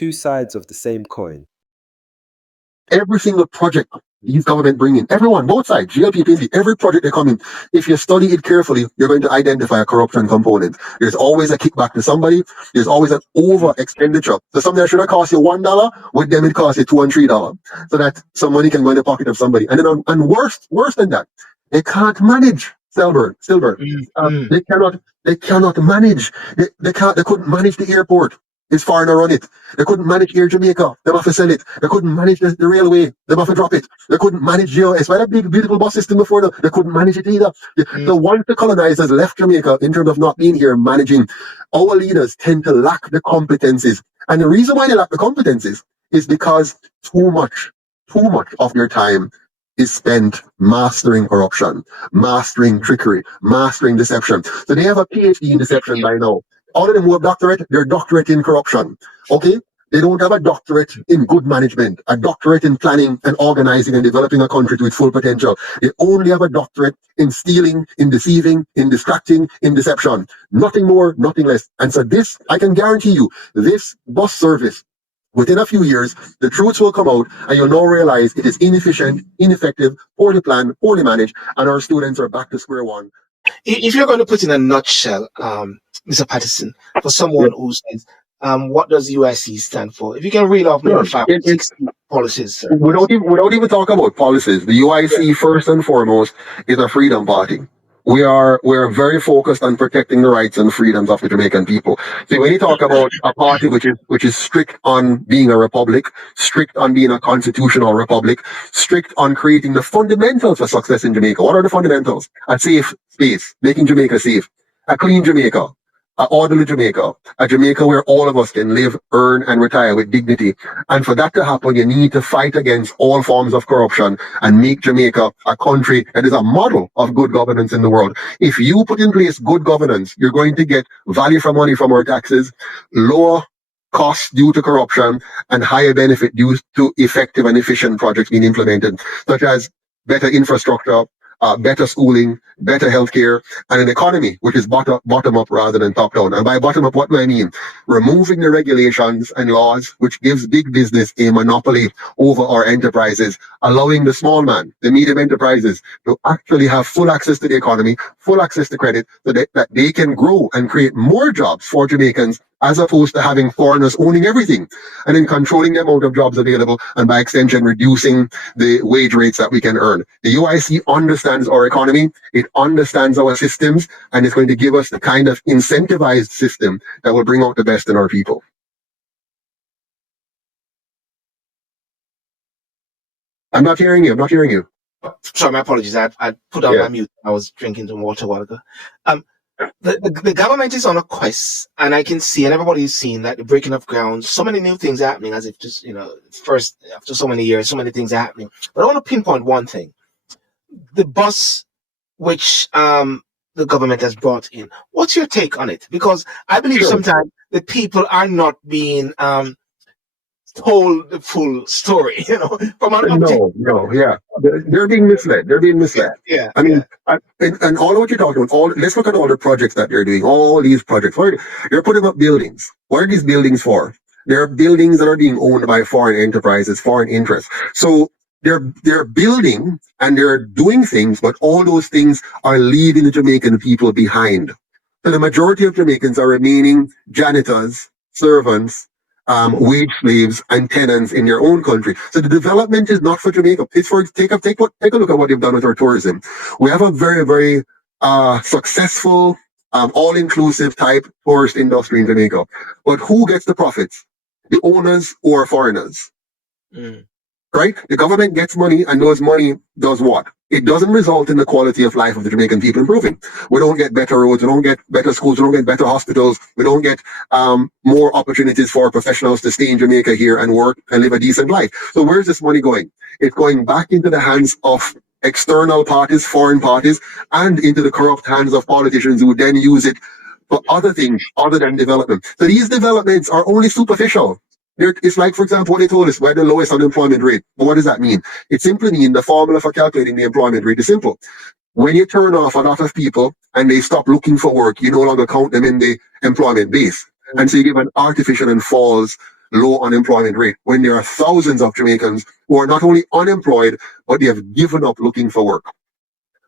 two sides of the same coin. Every single project these government bring in, everyone, both sides, GLP, PNP, every project they come in, if you study it carefully, you're going to identify a corruption component. There's always a kickback to somebody. There's always an over expenditure. So something that should have cost you $1, with them it costs you $2 and $3. So that some money can go in the pocket of somebody. And then, and worse than that, they can't manage Stillbird. They cannot manage. They couldn't manage the airport. It's foreigner run it. They couldn't manage Air Jamaica. They have to sell it. They couldn't manage the railway. They have to drop it. They couldn't manage GOS. Why that big, beautiful bus system before now? They couldn't manage it either. So once the colonizers left Jamaica, in terms of not being here managing, our leaders tend to lack the competencies. And the reason why they lack the competencies is because too much of their time is spent mastering corruption, mastering trickery, mastering deception. So they have a PhD in deception by now. All of them who have doctorate, they're doctorate in corruption. Okay? They don't have a doctorate in good management, a doctorate in planning and organizing and developing a country to its full potential. They only have a doctorate in stealing, in deceiving, in distracting, in deception. Nothing more, nothing less. And so this, I can guarantee you, this bus service, within a few years, the truths will come out and you'll now realize it is inefficient, ineffective, poorly planned, poorly managed, and our students are back to square one. If you're going to put in a nutshell, Mr. Patterson, for someone who says, what does UIC stand for? If you can reel off maybe 5 or 6 policies, sir. Without even talking about policies, the UIC first and foremost is a freedom party. We're very focused on protecting the rights and freedoms of the Jamaican people. So when you talk about a party which is strict on being a republic, strict on being a constitutional republic, strict on creating the fundamentals for success in Jamaica. What are the fundamentals? A safe space, making Jamaica safe, a clean Jamaica, an orderly Jamaica, a Jamaica where all of us can live, earn, and retire with dignity. And for that to happen, you need to fight against all forms of corruption and make Jamaica a country that is a model of good governance in the world. If you put in place good governance, you're going to get value for money from our taxes, lower costs due to corruption, and higher benefit due to effective and efficient projects being implemented, such as better infrastructure, better schooling, better healthcare, and an economy which is bottom up rather than top down. And by bottom up, what do I mean? Removing the regulations and laws which gives big business a monopoly over our enterprises, allowing the small man, the medium enterprises, to actually have full access to the economy, full access to credit, so that they can grow and create more jobs for Jamaicans, as opposed to having foreigners owning everything and then controlling the amount of jobs available, and by extension reducing the wage rates that we can earn. The UIC understands our economy, it understands our systems, and it's going to give us the kind of incentivized system that will bring out the best in our people. I'm not hearing you. Sorry, my apologies. I put on my mute. I was drinking some water a while ago. The government is on a quest, and I can see, and everybody's seen, that the breaking of ground, so many new things are happening, as if just, first, after so many years, so many things are happening. But I want to pinpoint one thing. The bus which the government has brought in, what's your take on it? Because I believe sometimes the people are not being told the full story, from an they're being misled. Yeah. I mean, and all of what you're talking about, let's look at all the projects that they're doing, all these projects. They're putting up buildings. What are these buildings for? They're buildings that are being owned by foreign enterprises, foreign interests. So they're building and they're doing things, but all those things are leaving the Jamaican people behind. So the majority of Jamaicans are remaining janitors, servants, wage slaves, and tenants in their own country. So the development is not for Jamaica. It's for take a look at what they've done with our tourism. We have a very, very successful, all-inclusive type tourist industry in Jamaica. But who gets the profits? The owners or foreigners? Right? The government gets money, and those money does what? It doesn't result in the quality of life of the Jamaican people improving. We don't get better roads, we don't get better schools, we don't get better hospitals, we don't get more opportunities for professionals to stay in Jamaica here and work and live a decent life. So where's this money going? It's going back into the hands of external parties, foreign parties, and into the corrupt hands of politicians who then use it for other things other than development. So these developments are only superficial. It's like, for example, what they told us, we're the lowest unemployment rate. But what does that mean? It simply means the formula for calculating the employment rate is simple. When you turn off a lot of people and they stop looking for work, you no longer count them in the employment base. And so you give an artificial and false low unemployment rate when there are thousands of Jamaicans who are not only unemployed, but they have given up looking for work.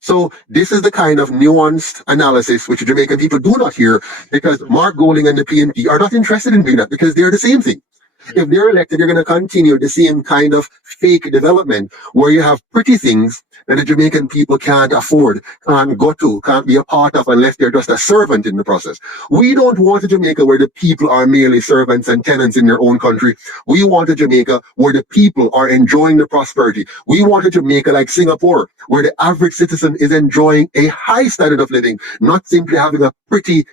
So this is the kind of nuanced analysis which Jamaican people do not hear, because Mark Golding and the PNP are not interested in doing that, because they're the same thing. If they're elected, they're going to continue the same kind of fake development where you have pretty things that the Jamaican people can't afford, can't go to, can't be a part of unless they're just a servant in the process. We don't want a Jamaica where the people are merely servants and tenants in their own country. We want a Jamaica where the people are enjoying the prosperity. We want a Jamaica like Singapore, where the average citizen is enjoying a high standard of living, not simply having a pretty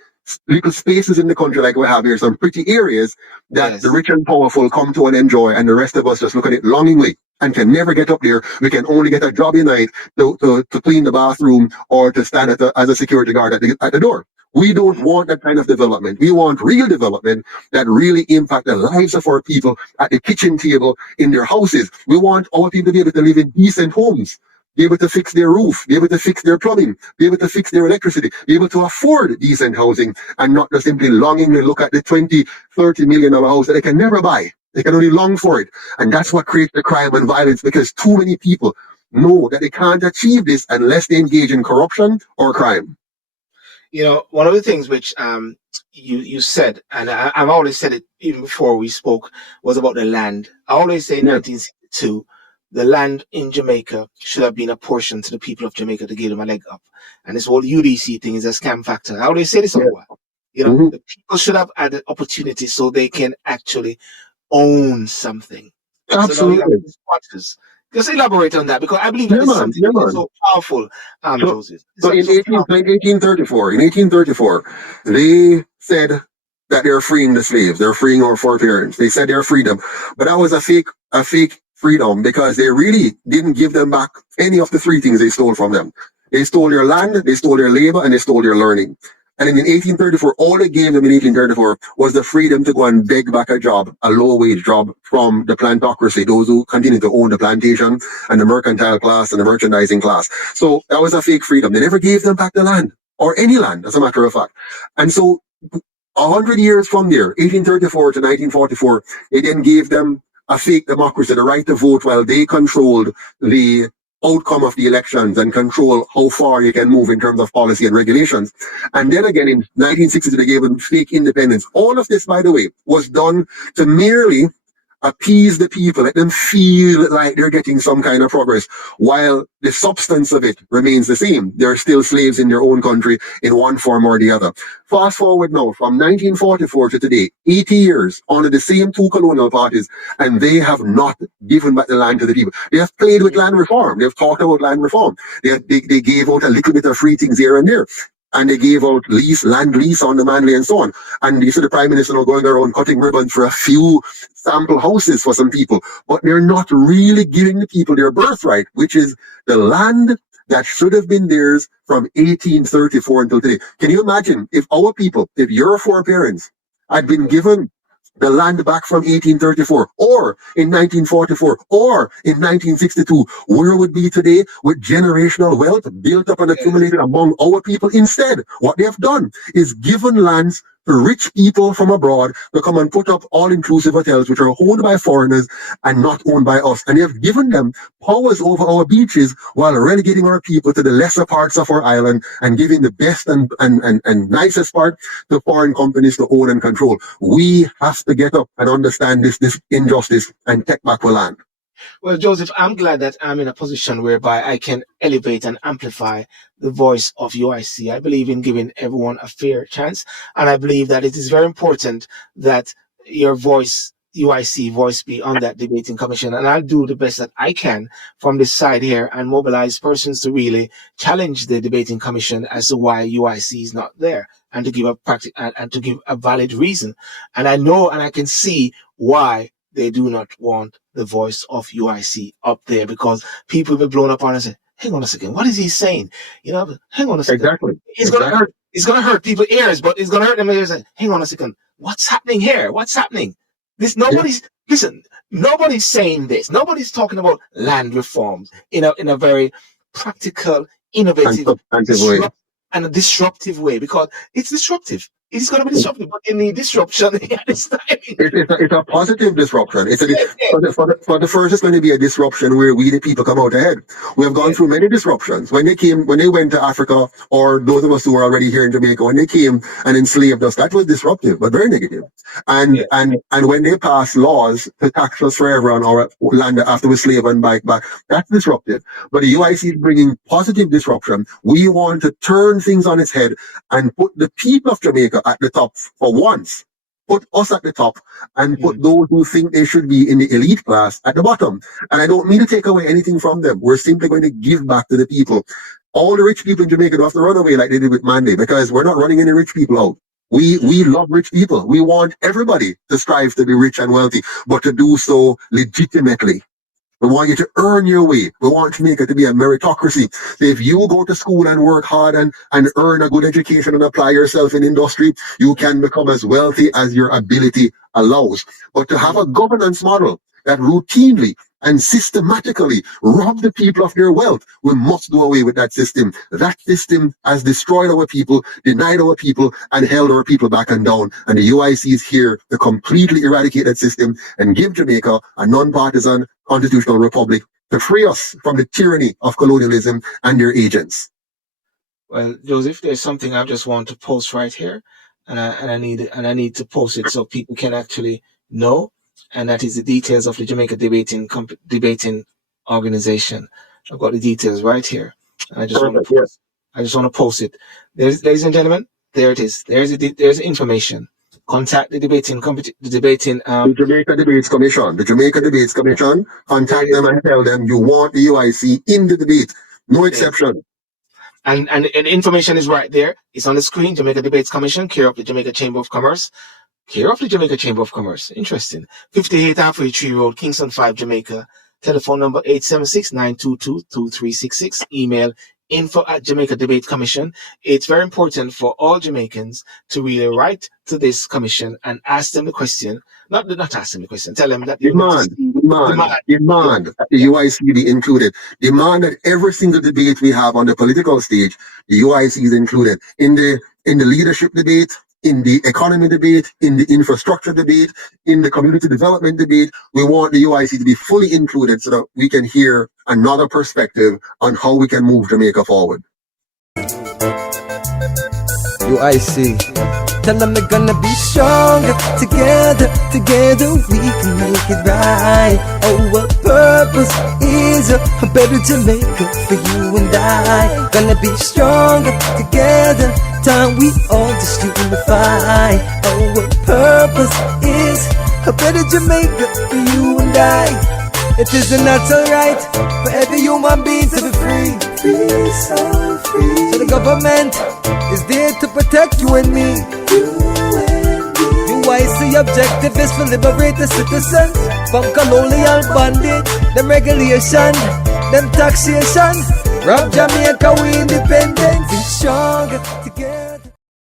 little spaces in the country like we have here, some pretty areas that the rich and powerful come to and enjoy, and the rest of us just look at it longingly and can never get up there. We can only get a job in night to clean the bathroom or to stand as a security guard at the door. We don't want that kind of development. We want real development that really impact the lives of our people at the kitchen table in their houses. We want our people to be able to live in decent homes, be able to fix their roof, be able to fix their plumbing, be able to fix their electricity, be able to afford decent housing, and not just simply longingly look at the 20, $30 million house that they can never buy. They can only long for it. And that's what creates the crime and violence, because too many people know that they can't achieve this unless they engage in corruption or crime. You know, one of the things which you said, and I've always said it even before we spoke, was about the land. I always say in 1962, the land in Jamaica should have been apportioned to the people of Jamaica to give them a leg up. And this whole UDC thing is a scam factor. I always say this on the while. You know, the people should have had the opportunity so they can actually own something. Absolutely. So just elaborate on that, because I believe that is something that is so powerful, Joseph. So in 1834, they said that they're freeing the slaves. They're freeing our foreparents. They said they're freedom, but that was a fake freedom, because they really didn't give them back any of the three things they stole from them. They stole their land, they stole their labor, and they stole their learning. And in 1834, all they gave them in 1834 was the freedom to go and beg back a job, a low-wage job, from the plantocracy, those who continue to own the plantation, and the mercantile class and the merchandising class. So that was a fake freedom. They never gave them back the land, or any land, as a matter of fact. And so 100 years from there, 1834 to 1944, they then gave them a fake democracy, the right to vote, while they controlled the outcome of the elections and control how far you can move in terms of policy and regulations. And then again in 1960, they gave them fake independence. All of this, by the way, was done to merely appease the people, let them feel like they're getting some kind of progress, while the substance of it remains the same. They're still slaves in their own country in one form or the other. Fast forward now from 1944 to today, 80 years under the same two colonial parties, and they have not given back the land to the people. They have played with land reform. They've talked about land reform. They gave out a little bit of free things here and there. And they gave out land lease on the Manly and so on. And you see the Prime Minister now going around cutting ribbons for a few sample houses for some people. But they're not really giving the people their birthright, which is the land that should have been theirs from 1834 until today. Can you imagine if our people, if your foreparents had been given the land back from 1834 or in 1944 or in 1962, where would be today with generational wealth built up and accumulated among our people? Instead, what they have done is given lands to rich people from abroad to come and put up all-inclusive hotels which are owned by foreigners and not owned by us. And they have given them powers over our beaches while relegating our people to the lesser parts of our island and giving the best and nicest part to foreign companies to own and control. We have to get up and understand this injustice and take back our land. Well, Joseph, I'm glad that I'm in a position whereby I can elevate and amplify the voice of UIC. I believe in giving everyone a fair chance, and I believe that it is very important that your voice, UIC voice, be on that debating commission. And I'll do the best that I can from this side here and mobilize persons to really challenge the debating commission as to why UIC is not there, and to give to give a valid reason. And I know and I can see why they do not want the voice of UIC up there, because people will be blown up on and say, hang on a second, what is he saying? You know, hang on a second. Exactly. It's gonna hurt people's ears, but it's gonna hurt them ears. Hang on a second. What's happening here? What's happening? Nobody's saying this. Nobody's talking about land reforms in a very practical, innovative way. And a disruptive way, because it's disruptive. It's going to be disruptive, but you need disruption at this time. It's a positive disruption. For the first, it's going to be a disruption where we, the people, come out ahead. We have gone through many disruptions. When they went to Africa, or those of us who are already here in Jamaica, when they came and enslaved us, that was disruptive, but very negative. And when they passed laws to tax us forever on our land after we slave and back, that's disruptive. But the UIC is bringing positive disruption. We want to turn things on its head and put the people of Jamaica at the top for once. Put us at the top and put those who think they should be in the elite class at the bottom. And I don't mean to take away anything from them. We're simply going to give back to the people. All the rich people in Jamaica don't have to run away like they did with Monday, because we're not running any rich people out. We love rich people. We want everybody to strive to be rich and wealthy, but to do so legitimately. We want you to earn your way. We want Jamaica to be a meritocracy. So if you go to school and work hard and earn a good education and apply yourself in industry, you can become as wealthy as your ability allows. But to have a governance model that routinely and systematically rob the people of their wealth, we must do away with that system. That system has destroyed our people, denied our people, and held our people back and down. And the UIC is here to completely eradicate that system and give Jamaica a non-partisan constitutional republic to free us from the tyranny of colonialism and their agents. Well, Joseph, there's something I just want to post right here, and I need to post it so people can actually know. And that is the details of the Jamaica debating organization. I've got the details right here. And I just want to post it. Ladies and gentlemen, there it is. There's the information. Contact the the Jamaica Debates Commission. The Jamaica Debates Commission. Contact them and tell them you want the UIC in the debate. No exception. And the information is right there. It's on the screen. Jamaica Debates Commission, care of the Jamaica Chamber of Commerce. Care of the Jamaica Chamber of Commerce. Interesting. 58 Halfway Tree Road, Kingston 5, Jamaica. Telephone number 876-922-2366. Email info@Jamaica Debate Commission. It's very important for all Jamaicans to really write to this commission and ask them the question. Not ask them the question. Tell them that demand that the UIC be included. Demand that every single debate we have on the political stage, the UIC is included in the leadership debate, in the economy debate, in the infrastructure debate, in the community development debate. We want the UIC to be fully included so that we can hear another perspective on how we can move Jamaica forward. UIC, tell them they're gonna be stronger. Together we can make it right. Our purpose is a better Jamaica for you and I. Gonna be stronger together. Time we all just unify. Our purpose is a better Jamaica for you and I. It is a natural right for every human being to be free. Free, so free. So the government is there to protect you and me. UIC objective is to liberate the citizens from colonial bondage, them regulation, them taxation. Rob Jamaica, we independent. Be stronger together.